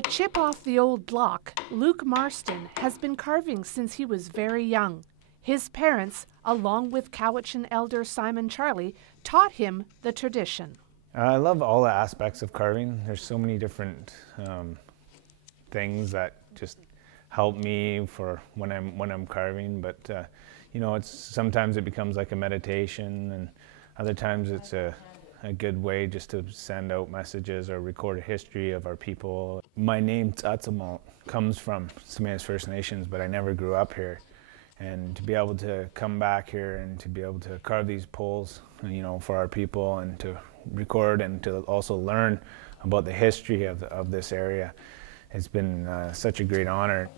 A chip off the old block, Luke Marston has been carving since he was very young. His parents, along with Cowichan elder Simon Charlie, taught him the tradition. I love all the aspects of carving. There's so many different things that just help me for when I'm carving. But you know, sometimes it becomes like a meditation, and other times it's a good way just to send out messages or record a history of our people. My name Tsatsamo comes from SALISH First Nations, but I never grew up here. And to be able to come back here and to be able to carve these poles, you know, for our people, and to record and to also learn about the history of this area, it's been such a great honor.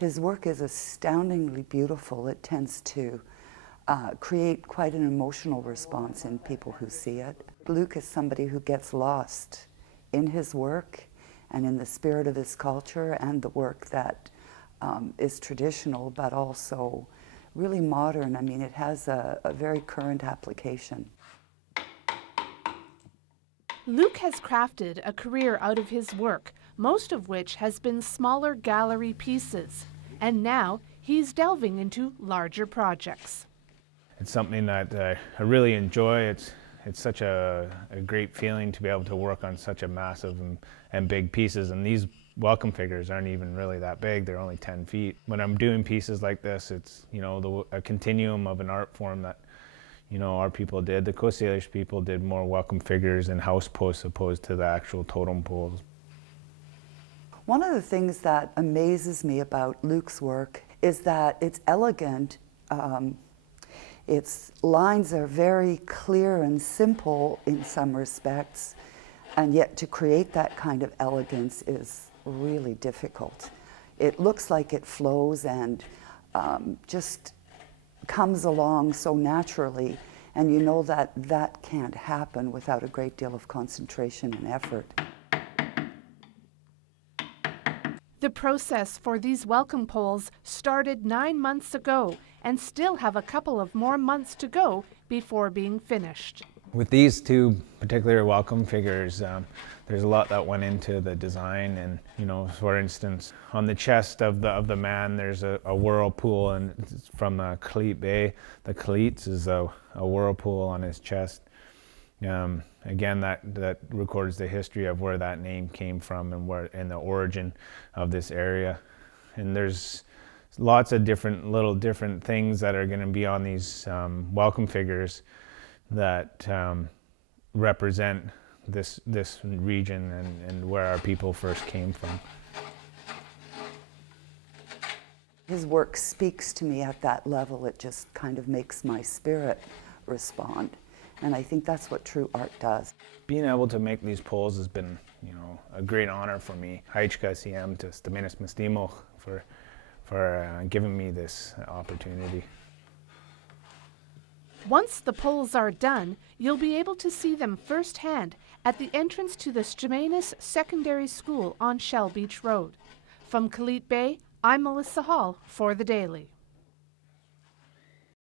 His work is astoundingly beautiful. It tends to create quite an emotional response in people who see it. Luke is somebody who gets lost in his work and in the spirit of his culture and the work that is traditional but also really modern. I mean, it has a very current application. Luke has crafted a career out of his work, most of which has been smaller gallery pieces, and now he's delving into larger projects. It's something that I really enjoy. It's such a great feeling to be able to work on such a massive and big pieces, and these welcome figures aren't even really that big. They're only 10 feet. When I'm doing pieces like this, it's, you know, a continuum of an art form that, you know, our people did. The Coast Salish people did more welcome figures and house posts opposed to the actual totem poles. One of the things that amazes me about Luke's work is that it's elegant. Its lines are very clear and simple in some respects, and yet to create that kind of elegance is really difficult. It looks like it flows and just comes along so naturally, and you know that that can't happen without a great deal of concentration and effort. The process for these welcome poles started 9 months ago and still have a couple of more months to go before being finished. With these two particular welcome figures, there's a lot that went into the design. And, you know, for instance, on the chest of the man, there's a whirlpool, and it's from Cleet Bay. The Cleets is a whirlpool on his chest. Again, that records the history of where that name came from and the origin of this area. And there's lots of different things that are going to be on these welcome figures that represent this region and where our people first came from. His work speaks to me at that level. It just kind of makes my spirit respond. And I think that's what true art does. Being able to make these poles has been, you know, a great honor for me. Haichka to Staminis Mistimo for giving me this opportunity. Once the poles are done, you'll be able to see them firsthand at the entrance to the STZ-UMINUS Secondary School on Shell Beach Road. From Cleet Bay, I'm Melissa Hall for The Daily.